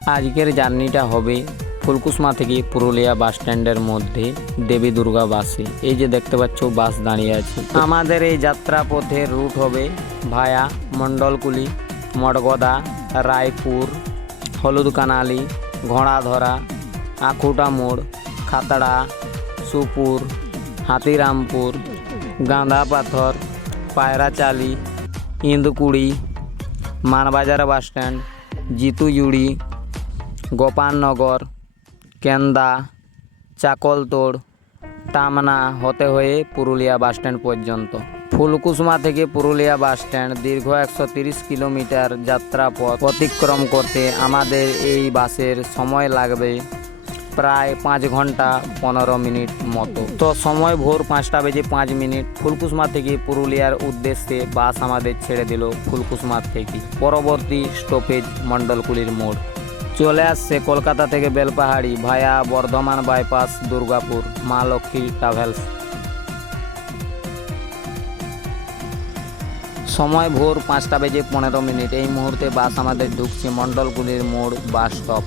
আজকের জার্নিটা হবে ফুলকুসমা থেকে পুরুলিয়া বাস স্ট্যান্ডের মধ্যে দেবী দুর্গা বাসে। এই যে দেখতে পাচ্ছ, বাস দাঁড়িয়ে আছে। আমাদের এই যাত্রা পথের রুট হবে ভায়া মণ্ডলকুলি মডগদা রায়পুর, হলুদ কানালি, ঘোড়াধরা আখুটা মোড়, খাতড়া, সুপুর, হাতিরামপুর, গাঁদা পাথর, পায়রাচালি, ইন্দুকুড়ি, মানবাজার বাস স্ট্যান্ড, জিতুজুড়ি গোপালনগর, কেন্দা, চাকলতোড়, টামনা হতে হয়ে পুরুলিয়া বাস স্ট্যান্ড পর্যন্ত। ফুলকুসমা থেকে পুরুলিয়া বাস স্ট্যান্ড দীর্ঘ একশো কিলোমিটার যাত্রাপথ অতিক্রম করতে আমাদের এই বাসের সময় লাগবে প্রায় পাঁচ ঘণ্টা পনেরো মিনিট মতো। তো সময় ভোর পাঁচটা বেজে পাঁচ মিনিট ফুলকুসমা থেকে পুরুলিয়ার উদ্দেশ্যে বাস আমাদের ছেড়ে দিল ফুলকুসমা থেকে। পরবর্তী স্টপেজ মণ্ডলকুলির মোড়। চলে আসছে কলকাতা থেকে Belpahari via Bardhaman bypass, Durgapur, Maa Lakshmi travels. সময় ভোর পাঁচটা বেজে পনেরো মিনিট। এই মুহূর্তে বাস আমাদের ঢুকছে মণ্ডলগুলির মোড় বাস স্টপ।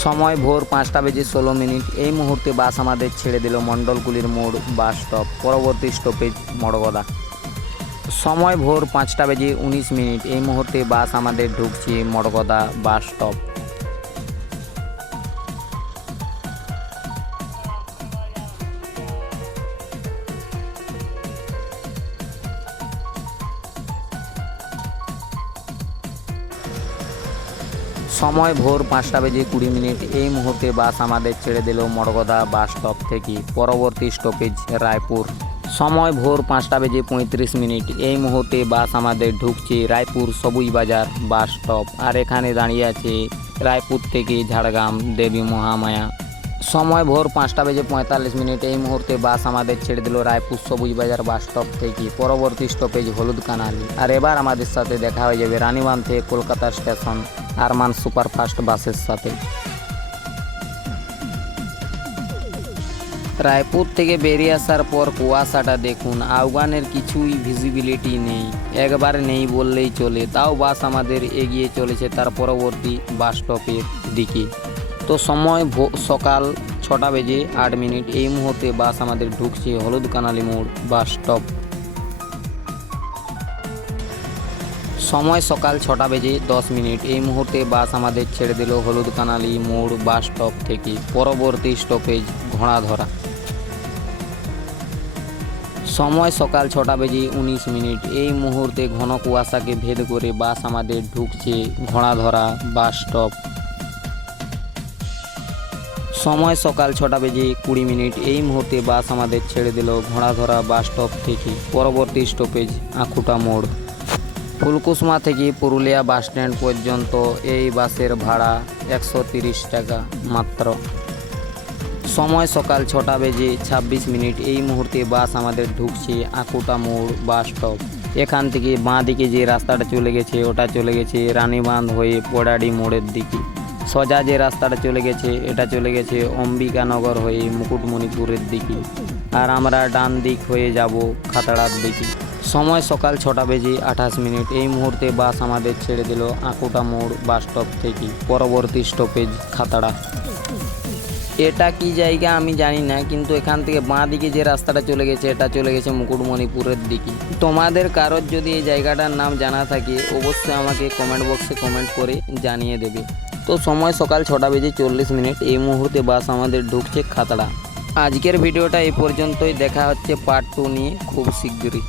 সময় ভোর পাঁচটা বেজে ষোলো মিনিট। এই মুহূর্তে বাস আমাদের ছেড়ে দিল মণ্ডলগুলির মোড় বাস স্টপ, পরবর্তী স্টপেজ মড়গদা। সময় ভোর পাঁচটা বেজে উনিশ মিনিট। এই মুহূর্তে বাস আমাদের ঢুকছে মড়গদা বাস স্টপ। সময় ভোর পাঁচটা বেজে কুড়ি মিনিট। এই মুহূর্তে বাস আমাদের ছেড়ে দিল মড়গদা বাস স্টপ থেকে পরবর্তী স্টপেজ রায়পুর। সময় ভোর পাঁচটা বেজে পঁয়ত্রিশ মিনিট। এই মুহূর্তে বাস আমাদের ঢুকছে রায়পুর সবুজ বাজার বাস স্টপ। আর এখানে দাঁড়িয়ে আছে রায়পুর থেকে ঝাড়গ্রাম দেবী মহামায়া। সময় ভোর পাঁচটা বেজে পঁয়তাল্লিশ মিনিট এই মুহূর্তে বাস আমাদের ছেড়ে দিল রায়পুর সবুজ বাজার বাস স্টপ থেকে। পরবর্তী স্টপেজ হলুদ কানালি। আর এবার আমাদের সাথে দেখা হয়ে যাবে রানীবান থেকে কলকাতা স্টেশন আরমান সুপারফাস্ট বাসের সাথে। রায়পুর থেকে বেরিয়ে আসার পর কুয়াশাটা দেখুন আফগানের কিছুই ভিজিবিলিটি নেই। একবার নেই বললেই চলে, তাও বাস আমাদের এগিয়ে চলেছে তার পরবর্তী বাস স্টপের দিকে। তো সময় সকাল ছটা বেজে আট মিনিট। এই মুহূর্তে বাস আমাদের ঢুকছে হলুদ কানালি মোড় বাস স্টপ। সময় সকাল ছটা বেজে দশ মিনিট। এই মুহূর্তে বাস আমাদের ছেড়ে দিল হলুদ কানালি মোড় বাস স্টপ থেকে। পরবর্তী স্টপেজ ঘোড়াধরা। সময় সকাল ছটা বেজে উনিশ মিনিট। এই মুহূর্তে ঘন কুয়াশাকে ভেদ করে বাস আমাদের ঢুকছে ঘোড়াধরা বাস স্টপ। সময় সকাল ছটা বেজে কুড়ি মিনিট। এই মুহূর্তে বাস আমাদের ছেড়ে দিল ঘোড়াধরা বাস স্টপ থেকে, পরবর্তী স্টপেজ আখুটা মোড়। ফুলকুসমা থেকে পুরুলিয়া বাস স্ট্যান্ড পর্যন্ত এই বাসের ভাড়া একশো টাকা মাত্র। সময় সকাল ছটা বেজে ছাব্বিশ মিনিট। এই মুহূর্তে বাস আমাদের ঢুকছে আকুটা মোড় বাস স্টপ। এখান থেকে বাঁ দিকে যে রাস্তাটা চলে গেছে, ওটা চলে গেছে রানীবাঁধ হয়ে পোড়াডি মোড়ের দিকে। সোজা যে রাস্তাটা চলে গেছে, এটা চলে গেছে অম্বিকানগর হয়ে মুকুটমণিপুরের দিকে। আর আমরা ডান দিক হয়ে যাব খাতড়ার দিকে। সময় সকাল ছটা বেজে আঠাশ মিনিট। এই মুহূর্তে বাস আমাদের ছেড়ে দিল আকুটা মোড় বাস স্টপ থেকে, পরবর্তী স্টপেজ খাতড়া। এটা কি জায়গা আমি জানি না, কিন্তু এখান থেকে বাঁ দিকে যে রাস্তাটা চলে গেছে, এটা চলে গেছে মুকুটমণিপুরের দিকে। তোমাদের কারোর যদি এই জায়গাটার নাম জানা থাকে, অবশ্যই আমাকে কমেন্ট বক্সে কমেন্ট করে জানিয়ে দেবে। তো সময় সকাল ছটা বেজে চল্লিশ মিনিট। এই মুহূর্তে বাস আমাদের ঢুকছে খাতড়া। আজকের ভিডিওটা এই পর্যন্তই। দেখা হচ্ছে পার্ট টু নিয়ে খুব শীঘ্রই